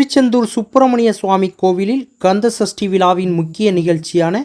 திருச்செந்தூர் சுப்பிரமணிய சுவாமி கோவிலில் கந்த சஷ்டி விழாவின் முக்கிய நிகழ்ச்சியான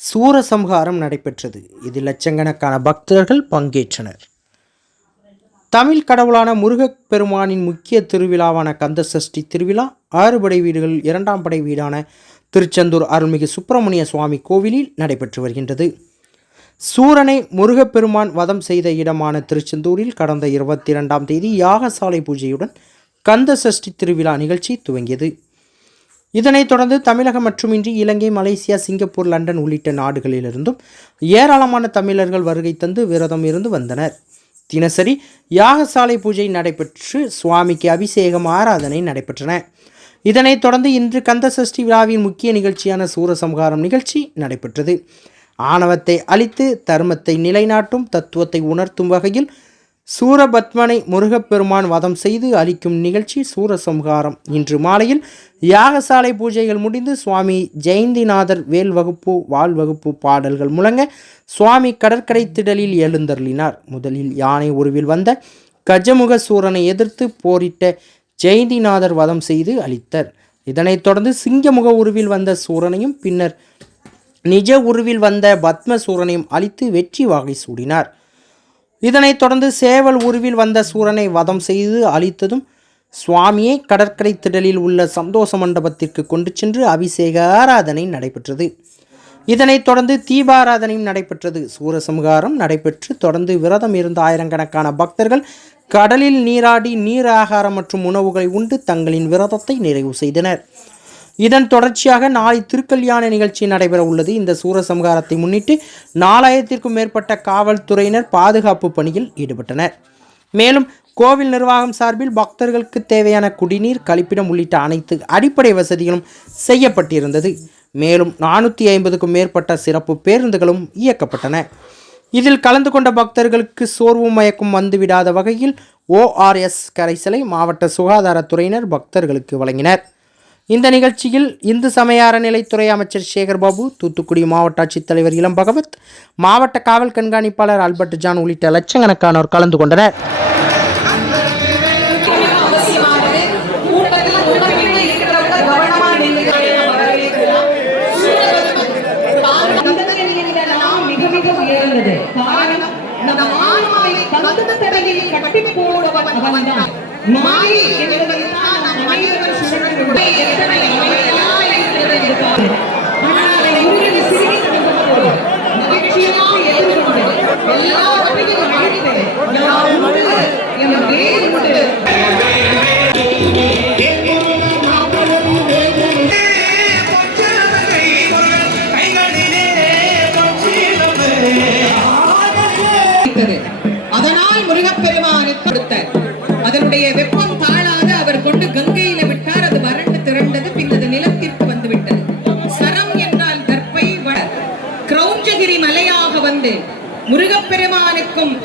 சூரசம்ஹாரம் நடைபெற்றது. இதில் லட்சக்கணக்கான பக்தர்கள் பங்கேற்றனர். தமிழ் கடவுளான முருகப் பெருமானின் முக்கிய திருவிழாவான கந்த சஷ்டி திருவிழா ஆறு படை வீடுகளில் இரண்டாம் படை வீடான திருச்செந்தூர் அருள்மிகு சுப்பிரமணிய சுவாமி கோவிலில் நடைபெற்று வருகின்றது. சூரனை முருகப்பெருமான் வதம் செய்த இடமான திருச்செந்தூரில் கடந்த இருபத்தி இரண்டாம் தேதி யாகசாலை பூஜையுடன் கந்த சஷ்டி திருவிழா நிகழ்ச்சி துவங்கியது. இதனைத் தொடர்ந்து தமிழகம் மட்டுமின்றி இலங்கை மலேசியா சிங்கப்பூர் லண்டன் உள்ளிட்ட நாடுகளிலிருந்தும் ஏராளமான தமிழர்கள் வருகை தந்து விரதம் இருந்து வந்தனர். தினசரி யாகசாலை பூஜை நடைபெற்று சுவாமிக்கு அபிஷேகம் ஆராதனை நடைபெற்றன. இதனைத் தொடர்ந்து இன்று கந்த சஷ்டி விழாவின் முக்கிய நிகழ்ச்சியான சூரசம்ஹாரம் நிகழ்ச்சி நடைபெற்றது. ஆணவத்தை அழித்து தர்மத்தை நிலைநாட்டும் தத்துவத்தை உணர்த்தும் வகையில் சூரபத்மனை முருகப்பெருமான் வதம் செய்து அளிக்கும் நிகழ்ச்சி சூரசம்ஹாரம். இன்று மாலையில் யாகசாலை பூஜைகள் முடிந்து சுவாமி ஜெயந்திநாதர் வேல் வகுப்பு வால் வகுப்பு பாடல்கள் முழங்க சுவாமி கடற்கரை திடலில் எழுந்தருளினார். முதலில் யானை உருவில் வந்த கஜமுக சூரனை எதிர்த்து போரிட்ட ஜெயந்திநாதர் வதம் செய்து அளித்தர். இதனைத் தொடர்ந்து சிங்கமுக உருவில் வந்த சூரனையும் பின்னர் நிஜ உருவில் வந்த பத்மசூரனையும் அழித்து வெற்றி வாகை சூடினார். இதனைத் தொடர்ந்து சேவல் உருவில் வந்த சூரனை வதம் செய்து அழித்ததும் சுவாமியை கடற்கரை திடலில் உள்ள சந்தோஷ மண்டபத்திற்கு கொண்டு சென்று அபிஷேக ஆராதனை நடைபெற்றது. இதனைத் தொடர்ந்து தீபாராதனையும் நடைபெற்றது. சூரசம்ஹாரம் நடைபெற்று தொடர்ந்து விரதம் இருந்த ஆயிரக்கணக்கான பக்தர்கள் கடலில் நீராடி நீர் ஆகாரம் மற்றும் உணவுகளை உண்டு தங்களின் விரதத்தை நிறைவு செய்தனர். இதன் தொடர்ச்சியாக நாளை திருக்கல்யாண நிகழ்ச்சி நடைபெற உள்ளது. இந்த சூரசம்ஹாரத்தை முன்னிட்டு நாலாயிரத்திற்கும் மேற்பட்ட காவல்துறையினர் பாதுகாப்பு பணியில் ஈடுபட்டனர். மேலும் கோவில் நிர்வாகம் சார்பில் பக்தர்களுக்கு தேவையான குடிநீர் கழிப்பிடம் உள்ளிட்ட அனைத்து அடிப்படை வசதிகளும் செய்யப்பட்டிருந்தது. மேலும் நானூற்றி ஐம்பதுக்கும் மேற்பட்ட சிறப்பு பேருந்துகளும் இயக்கப்பட்டன. இதில் கலந்து கொண்ட பக்தர்களுக்கு சோர்வும் மயக்கம் வந்துவிடாத வகையில் ஓஆர்எஸ் கரைசலை மாவட்ட சுகாதாரத்துறையினர் பக்தர்களுக்கு வழங்கினர். இந்த நிகழ்ச்சியில் இந்து சமய அறநிலைத்துறை அமைச்சர் சேகர் பாபு தூத்துக்குடி மாவட்ட ஆட்சித்தலைவர் இளம் பகவத் மாவட்ட காவல் கண்காணிப்பாளர் ஆல்பர்ட் ஜான் உள்ளிட்ட லட்சக்கணக்கானோர் கலந்து கொண்டனர்.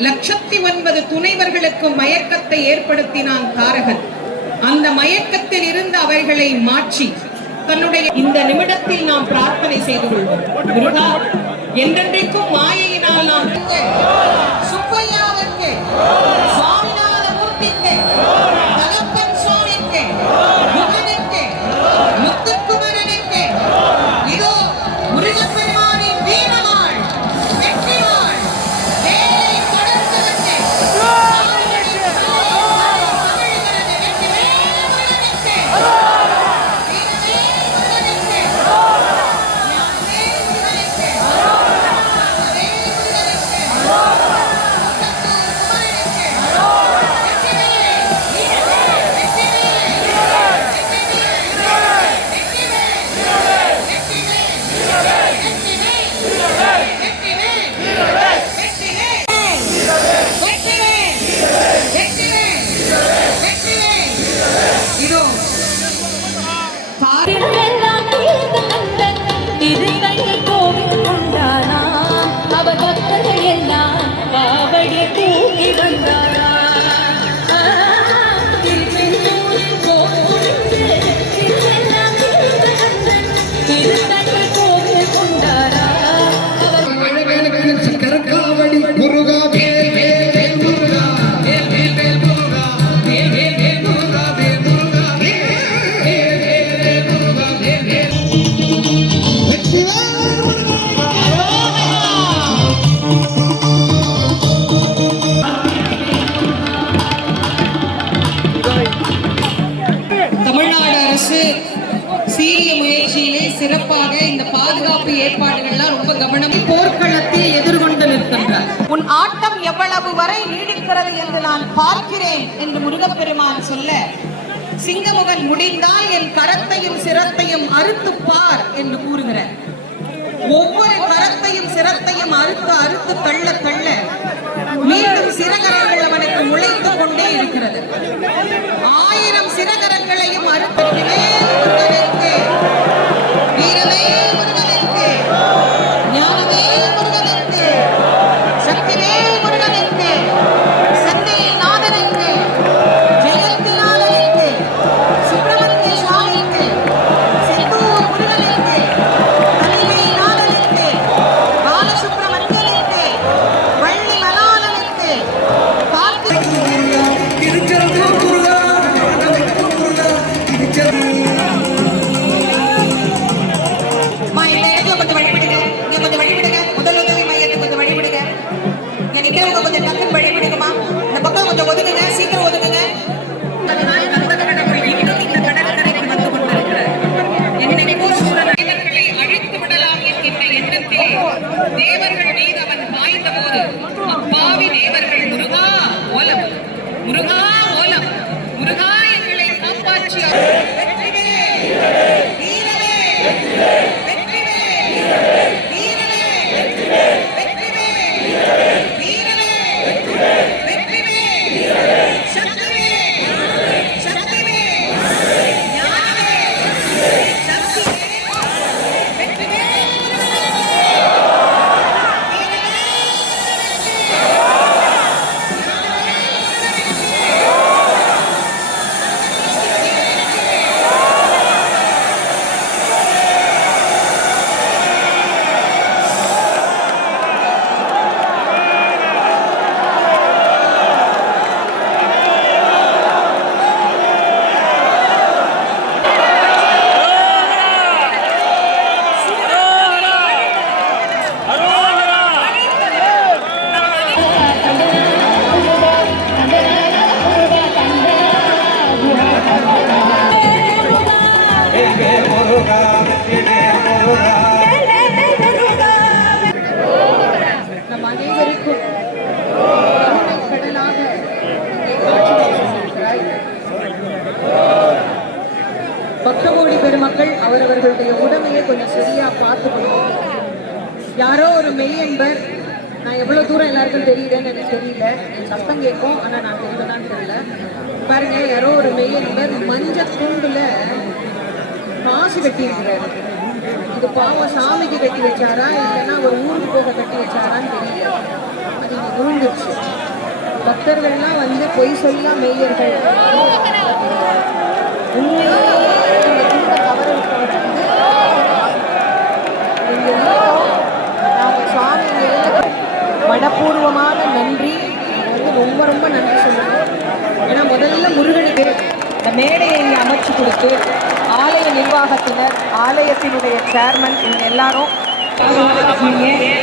லட்சத்தி ஒன்பது துணைவர்களுக்கும் மயக்கத்தை ஏற்படுத்தினான் தாரகன் அந்த மயக்கத்தில் இருந்து அவர்களை மாற்றி தன்னுடைய இந்த நிமிடத்தில் நாம் பிரார்த்தனை செய்து கொள்வோம். முருகா என்றென்றைக்கும் மாயையினால் நாம் சுப்பையாவிற்கு சுவாமிநாத மூர்த்திக்கு ஏற்பாடுகள்லாம் ரொம்ப கவனம் போர்க்களத்தை எதிர்கொண்டு நிற்கின்றார். உன் ஆட்டம் எவ்வளவு வரை நீடிக்கிறது என்று நான் பார்க்கிறேன் என்று முருகப்பெருமான் சொல்ல சிங்கமுகன் முடிந்தால் என் கரத்தையும் சிரத்தையும் அறுத்து பார் என்று கூறுகிறார். ஒவ்வொரு கரத்தையும் சிரத்தையும் அறுத்து அறுத்து தள்ள தள்ள மீண்டும் சிறகரங்கள் அவனுக்கு முளைத்துக் கொண்டே இருக்கிறது. ஆயிரம் சிறகரங்களையும் அறுத்து தேவர்கள் மீது அவன் பாய்ந்தபோது அப்பாவி தேவர்கள் முருகா ஓலம் முருகா ஓலம் முருகா எங்களை காப்பாற்றி அனைவருக்கும் கடனாக பக்கமோடி பெருமக்கள் அவரவர்களுடைய உடமையை கொஞ்சம் சரியா பார்த்துக்கணும். யாரோ ஒரு மெய் என்பர் நான் எவ்வளவு தூரம் எல்லாருக்கும் தெரியுதுன்னு எனக்கு தெரியல. என் சத்தம் கேட்கும் ஆனா நான் தெரியுதான்னு தெரியல. பாருங்க யாரோ ஒரு மெய் என்பர் மஞ்ச தூண்டுல காசு கட்டி அது பாவம் சாமிக்கு கட்டி வச்சாரா? இல்லைன்னா ஒரு ஊருக்கு போக கட்டி வச்சாரான்னு தெரியல. அது இங்கே விழுந்துருச்சு பக்தர்கள்லாம் வந்து பொய் சொல்லா மெய்யர்கள் உண்மையிலேயே รกทีนี้